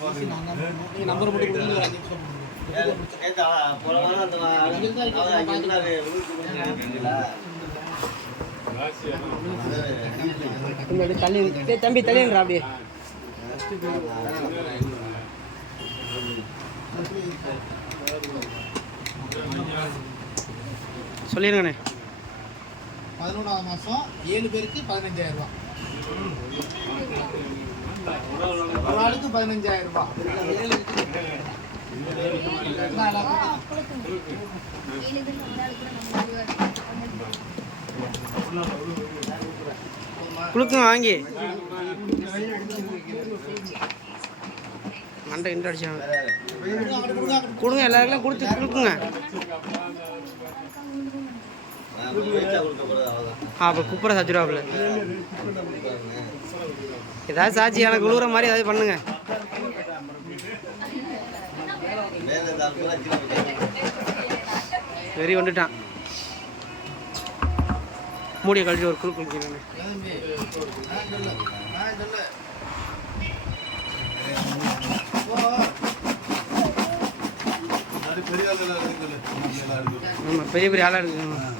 Number மட்டும் கொடுங்க அஞ்சு நிமிஷம். தள்ளி டேய் தம்பி தள்ளிடுறா அப்படியே. சொல்லிடுங்கண்ணே பதினொன்றாவது மாசம் ஏழு பேருக்கு பதினஞ்சாயிரம் ரூபாய். ஒரு ஆளுக்கு பதினஞ்சாயிரம் ரூபாய் வாங்கி. மண்டை இன்று அடிச்சாங்க கொடுங்க எல்லாருக்கும் கொடுத்து குளுக்குங்க அப்போ குப்புற சாச்சிடுவாப்புல ஏதாவது சாட்சி எனக்கு உழுவுற மாதிரி ஏதாவது பண்ணுங்க. வெறி வந்துட்டான். மூடிய கழிச்சு ஒரு குழு குளிக்கிறேன் ஆமாம் பெரிய பெரிய ஆளாக இருக்கு.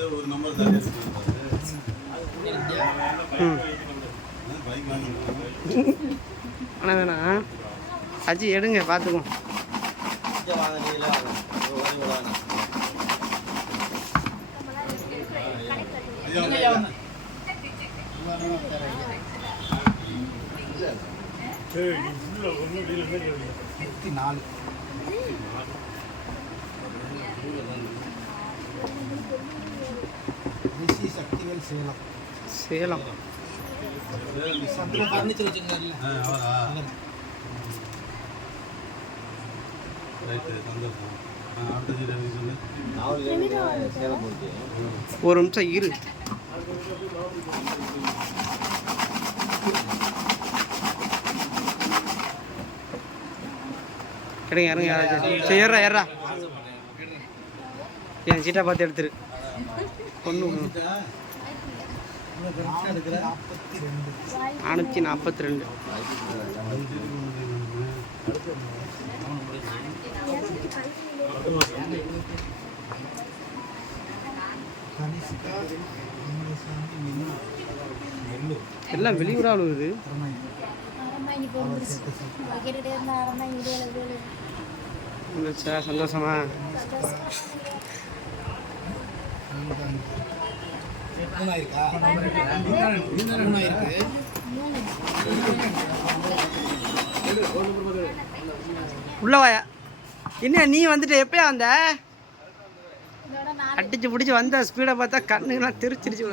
மூணு ஒரு நம்பர் தான் வேணாம் அஜி எடுங்க நூற்றி நாலு. ரிஷி சக்திவேல் சேலம். சேலம் ஃபர்னிச்சர் வச்சிருந்தாருல்ல. ஒரு நிமிஷம் இரு. எடுங்க இறங்க யாராச்சும் சரி ஏறா ஏறா என் சீட்டை பார்த்து எடுத்துரு. ரெண்டு நானூற்றி நாற்பத்தி ரெண்டு. எல்லாம் வெளியூரா வந்துச்சா சந்தோஷமா. மூணாயிருக்கா மூணாயிருக்கு உள்ள வாயா. என்ன நீ வந்துட்டு எப்பயா வந்த? அடிச்சு பிடிச்சி வந்த ஸ்பீடை பார்த்தா கண்ணுலாம் தெரிச்சிருச்சு.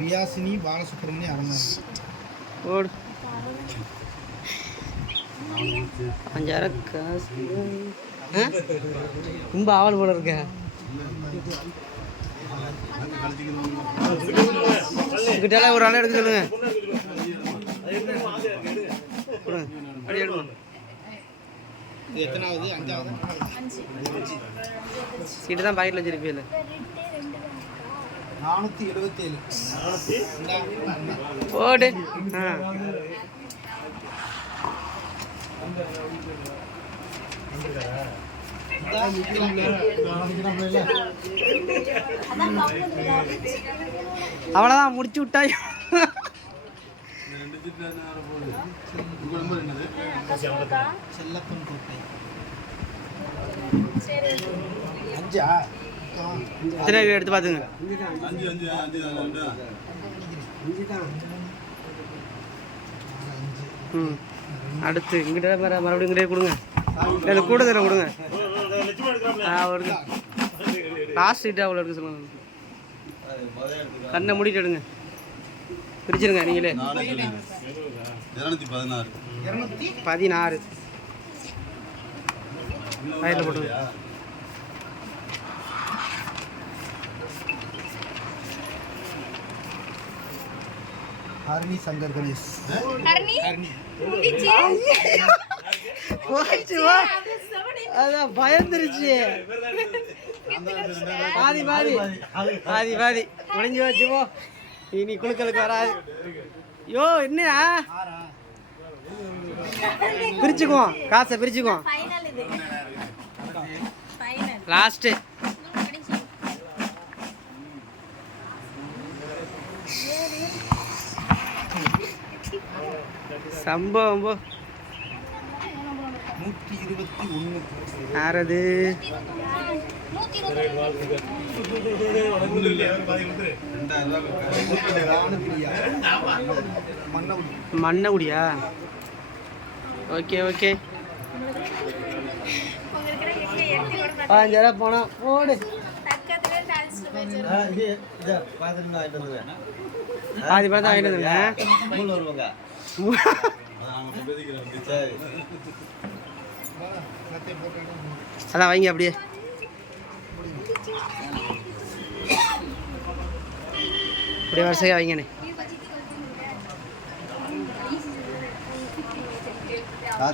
வியாசினி பாலசுப்ரமணியம் அரங்காசி ஓடு. அஞ்சாயிரம் காசு. ஆ? ரொம்ப ஆவல் போல இருக்க. உங்ககிட்ட ஒரு ஆளை எடுக்க சொல்லுங்க. எத்தனாவது அஞ்சாவது சீட்டு தான் பாக்கெட்டில் வச்சிருப்பீல நானூற்றி எழுபத்தேழு ஆ. அவ்வளோதான் முடிச்சு விட்டாய் செல்லப்பன் கோட்டை அஞ்சா எத்தனை எடுத்து பார்த்துங்க. ம். அடுத்து இங்கிட்ட மறுபடியும் இங்கிட்டே கொடுங்க. இல்லை கூடுதலை கொடுங்க. ஆ வருது லாஸ்ட் சீட்டாக அவ்வளோ எடுக்க சொல்லுங்க. கண்ணை மூடிட்டு எடுங்க. பிரிச்சிருங்க நீங்களே. பதினாறு. பதினாறு. வயலில் போட்டு. ஹரணி சங்கர் கணேஷ். ஹரணி ஹரணி போச்சு வா. அதான் பயந்துருச்சு. பாதி பாதி. பாதி பாதி. முடிஞ்சு வச்சு போ. இனி குழுக்களுக்கு வராது. யோ என்னயா? ஆறா பிரிச்சுக்குவோம். காசை பிரிச்சுக்குவோம். ஃபைனல் இது. ஃபைனல் லாஸ்ட்டு சம்பவம் போ. நூற்றி இருபத்தி ஒன்று யாரது மண்ணகுடியா ஓகே ஓகே பார்த்தா பாஞ்சாயிரம் போனோம் போடு பாதி தான் வாங்கிட்டு வந்தேன் அதான் வைங்க அப்படியே. அப்படியே வரிசையாக வைங்கண்ணே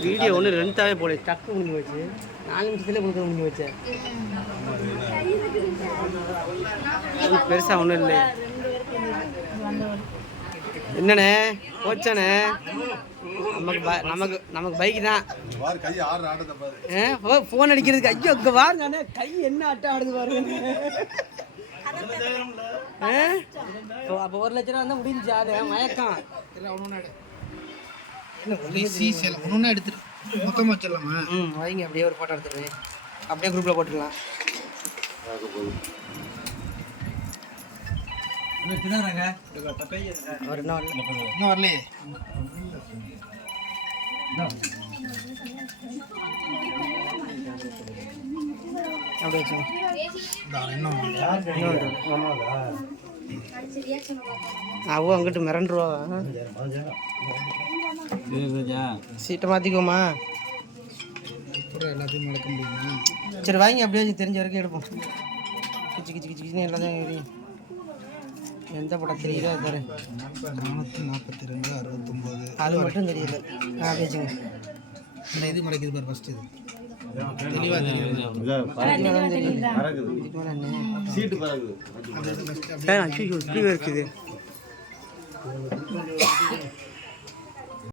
வீடியோ ஒன்று ரெண்டாவே போல. டக்கு முடிஞ்சு போச்சு. நாலு நிமிஷத்துல கொடுக்க முடிஞ்சு வச்சேன் பெருசாக ஒன்றும் இல்லை என்னண்ணே? போச்சானே நமக்கு ப- நமக்கு நமக்கு பைக் தான். ஃபோன் அடிக்கிறதுக்கு ஐயோ இங்கே அண்ணே. கை என்ன ஆட்டம் ஆடுது பாருங்க அப்போ ஒரு லட்ச ரூபா இருந்தால் முடிஞ்சு அது மயக்கம்? ஒன்று எடுத்துட்டு மொத்தமாக வச்சிடலாமா? ம் வைங்க அப்படியே ஒரு ஃபோட்டோ எடுத்துருவேன் அப்படியே குரூப்பில் போட்டுக்கலாம். இன்னும் வரலையே. அப்படியே அவ அங்கிட்டு மிரண்டுருவா. சீட்டை மாற்றிக்குவோமா எல்லாத்தையும் சரி வாங்கி அப்படியே தெரிஞ்ச வரைக்கும் எடுப்போம். கிச்சு கிச்சு கிச்சு கிச்சுன்னு எல்லாத்தையும். எந்த படம் தெரியுதோ தரேன் நானூற்றி நாற்பத்தி ரெண்டு அறுபத்தொம்போது. அது மட்டும் தெரியல ஆ பேசுங்க இந்த இது மறைக்குது பாரு ஃபஸ்ட் இது. தெளிவாக தெரியுது. சீட்டு இருக்குது